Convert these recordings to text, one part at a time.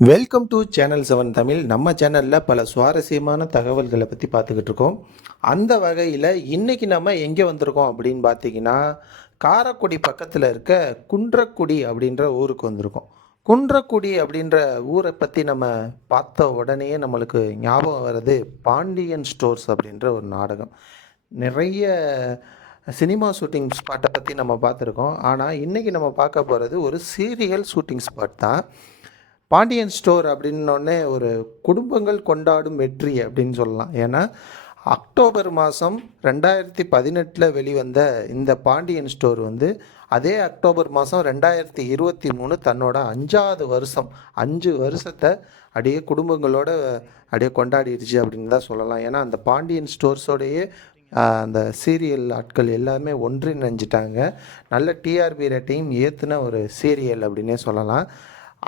Welcome to channel seven Tamil. நம்ம சேனலில் பல சுவாரஸ்யமான தகவல்களை பற்றி பார்த்துக்கிட்டு இருக்கோம். அந்த வகையில் இன்றைக்கி நம்ம எங்கே வந்திருக்கோம் அப்படின்னு பார்த்தீங்கன்னா காரக்குடி பக்கத்தில் இருக்க குன்றக்குடி அப்படின்ற ஊருக்கு வந்திருக்கோம். குன்றக்குடி அப்படின்ற ஊரை பற்றி நம்ம பார்த்த உடனே நம்மளுக்கு ஞாபகம் வர்றது பாண்டியன் ஸ்டோர்ஸ் அப்படின்ற ஒரு நாடகம். நிறைய சினிமா ஷூட்டிங் ஸ்பாட்டை பற்றி நம்ம பார்த்துருக்கோம். ஆனால் இன்றைக்கி நம்ம பார்க்க போகிறது ஒரு சீரியல் ஷூட்டிங் ஸ்பாட் தான். பாண்டியன் ஸ்டோர் அப்படின்னோடனே ஒரு குடும்பங்கள் கொண்டாடும் வெற்றி அப்படின்னு சொல்லலாம். ஏன்னா அக்டோபர் மாதம் ரெண்டாயிரத்தி பதினெட்டில் வெளிவந்த இந்த பாண்டியன் ஸ்டோர் வந்து அதே அக்டோபர் மாதம் ரெண்டாயிரத்தி இருபத்தி மூணு தன்னோட அஞ்சாவது வருஷம் அஞ்சு வருஷத்தை அப்படியே குடும்பங்களோட அப்படியே கொண்டாடிடுச்சு அப்படின்னு தான் சொல்லலாம். ஏன்னா அந்த பாண்டியன் ஸ்டோர்ஸோடையே அந்த சீரியல் ஆட்கள் எல்லாமே ஒன்றிணைஞ்சிட்டாங்க. நல்ல டிஆர்பி ரேட்டையும் ஏற்றின ஒரு சீரியல் அப்படின்னே சொல்லலாம்.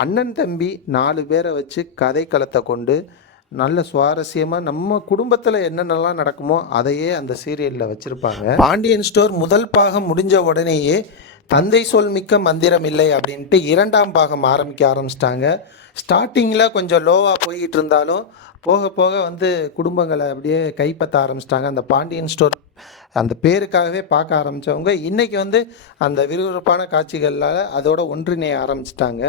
அண்ணன் தம்பி நாலு பேரை வச்சு கதைக்களத்தை கொண்டு நல்ல சுவாரஸ்யமாக நம்ம குடும்பத்தில் என்னென்னலாம் நடக்குமோ அதையே அந்த சீரியலில் வச்சுருப்பாங்க. பாண்டியன் ஸ்டோர் முதல் பாகம் முடிஞ்ச உடனேயே தந்தை சொல் மிக்க மந்திரம் இல்லை அப்படின்ட்டு இரண்டாம் பாகம் ஆரம்பிக்க ஆரம்பிச்சிட்டாங்க. ஸ்டார்டிங்கில் கொஞ்சம் லோவாக போய்கிட்டு இருந்தாலும் போக போக வந்து குடும்பங்களை அப்படியே கைப்பற்ற ஆரம்பிச்சிட்டாங்க. அந்த பாண்டியன் ஸ்டோர் அந்த பேருக்காகவே பார்க்க ஆரம்பித்தவங்க இன்றைக்கி வந்து அந்த விறுவிறுப்பான காட்சிகளால் அதோட ஒன்றிணைய ஆரம்பிச்சிட்டாங்க.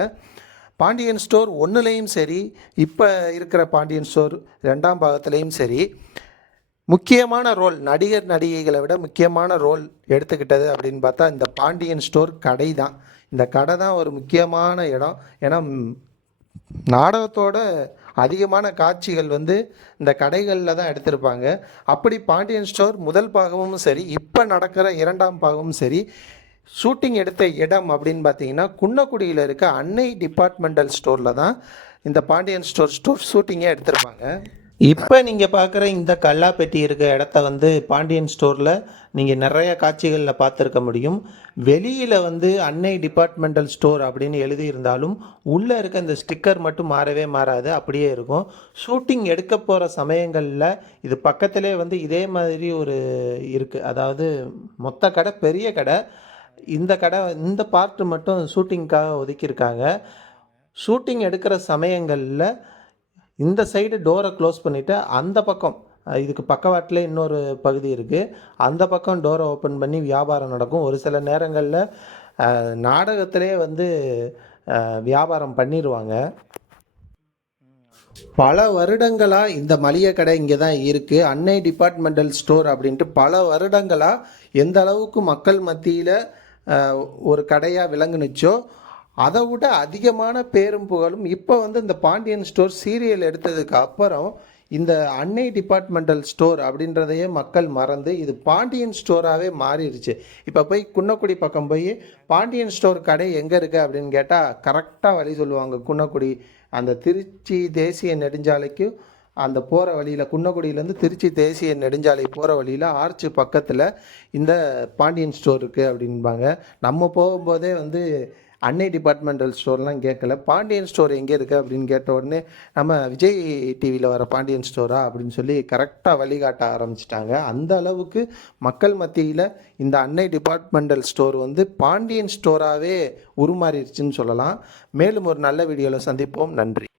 பாண்டியன் ஸ்டோர் ஒன்றுலேயும் சரி இப்போ இருக்கிற பாண்டியன் ஸ்டோர் ரெண்டாம் பாகத்துலேயும் சரி முக்கியமான ரோல் நடிகர் நடிகைகளை விட முக்கியமான ரோல் எடுத்துக்கிட்டது அப்படின்னு பார்த்தா இந்த பாண்டியன் ஸ்டோர் கடை தான் இந்த கடை தான் ஒரு முக்கியமான இடம். ஏன்னா நாடகத்தோட அதிகமான காட்சிகள் வந்து இந்த கடைகளில் தான் எடுத்திருப்பாங்க. அப்படி பாண்டியன் ஸ்டோர் முதல் பாகமும் சரி இப்போ நடக்கிற இரண்டாம் பாகமும் சரி ஷூட்டிங் எடுத்த இடம் அப்படின்னு பார்த்தீங்கன்னா குன்னக்குடியில் இருக்க அன்னை டிபார்ட்மெண்டல் ஸ்டோரில் தான் இந்த பாண்டியன் ஸ்டோர் ஸ்டோர் ஷூட்டிங்கே எடுத்திருப்பாங்க. இப்போ நீங்கள் பார்க்குற இந்த கல்லாப்பெட்டி இருக்க இடத்த வந்து பாண்டியன் ஸ்டோரில் நீங்கள் நிறைய காட்சிகளில் பார்த்துருக்க முடியும். வெளியில் வந்து அன்னை டிபார்ட்மெண்டல் ஸ்டோர் அப்படின்னு எழுதியிருந்தாலும் உள்ளே இருக்க இந்த ஸ்டிக்கர் மட்டும் மாறவே மாறாது அப்படியே இருக்கும். ஷூட்டிங் எடுக்க போகிற சமயங்களில் இது பக்கத்திலே வந்து இதே மாதிரி ஒரு இருக்குது அதாவது மொத்த கடை பெரிய கடை. இந்த கடை இந்த பார்ட்டு மட்டும் ஷூட்டிங்க்காக ஒதுக்கியிருக்காங்க. ஷூட்டிங் எடுக்கிற சமயங்களில் இந்த சைடு டோரை க்ளோஸ் பண்ணிவிட்டு அந்த பக்கம் இதுக்கு பக்கவாட்டில் இன்னொரு பகுதி இருக்குது அந்த பக்கம் டோரை ஓப்பன் பண்ணி வியாபாரம் நடக்கும். ஒரு சில நேரங்களில் நாடகத்திலே வந்து வியாபாரம் பண்ணிடுவாங்க பல வருடங்களாக இந்த மளிகை கடை இங்கே தான் இருக்குது அன்னை டிபார்ட்மெண்டல் ஸ்டோர் அப்படின்ட்டு பல வருடங்களாக எந்த அளவுக்கு மக்கள் மத்தியில் ஒரு கடையாக விளங்குனுச்சோ அதை விட அதிகமான பேரும் புகழும். இப்போ வந்து இந்த பாண்டியன் ஸ்டோர் சீரியல் எடுத்ததுக்கு அப்புறம் இந்த அன்னை டிபார்ட்மெண்டல் ஸ்டோர் அப்படின்றதையே மக்கள் மறந்து இது பாண்டியன் ஸ்டோராகவே மாறிடுச்சு. இப்போ போய் குன்னக்குடி பக்கம் போய் பாண்டியன் ஸ்டோர் கடை எங்கே இருக்குது அப்படின்னு கேட்டால் கரெக்டாக வழி சொல்லுவாங்க குன்னக்குடி. அந்த திருச்சி தேசிய நெடுஞ்சாலைக்கு அந்த போகிற வழியில் குன்னக்குடியிலேருந்து திருச்சி தேசிய நெடுஞ்சாலை போகிற வழியில் ஆர்ச்சு பக்கத்தில் இந்த பாண்டியன் ஸ்டோர் இருக்குது அப்படின்பாங்க. நம்ம போகும்போதே வந்து அன்னை டிபார்ட்மெண்டல் ஸ்டோர்லாம் கேட்கல. பாண்டியன் ஸ்டோர் எங்கே இருக்குது அப்படின்னு கேட்ட உடனே நம்ம விஜய் டிவியில் வர பாண்டியன் ஸ்டோரா அப்படின்னு சொல்லி கரெக்டாக வழிகாட்ட ஆரம்பிச்சிட்டாங்க. அந்த அளவுக்கு மக்கள் மத்தியில் இந்த அன்னை டிபார்ட்மெண்டல் ஸ்டோர் வந்து பாண்டியன் ஸ்டோராகவே உருமாறிடுச்சுன்னு சொல்லலாம். மேலும் ஒரு நல்ல வீடியோவில் சந்திப்போம். நன்றி.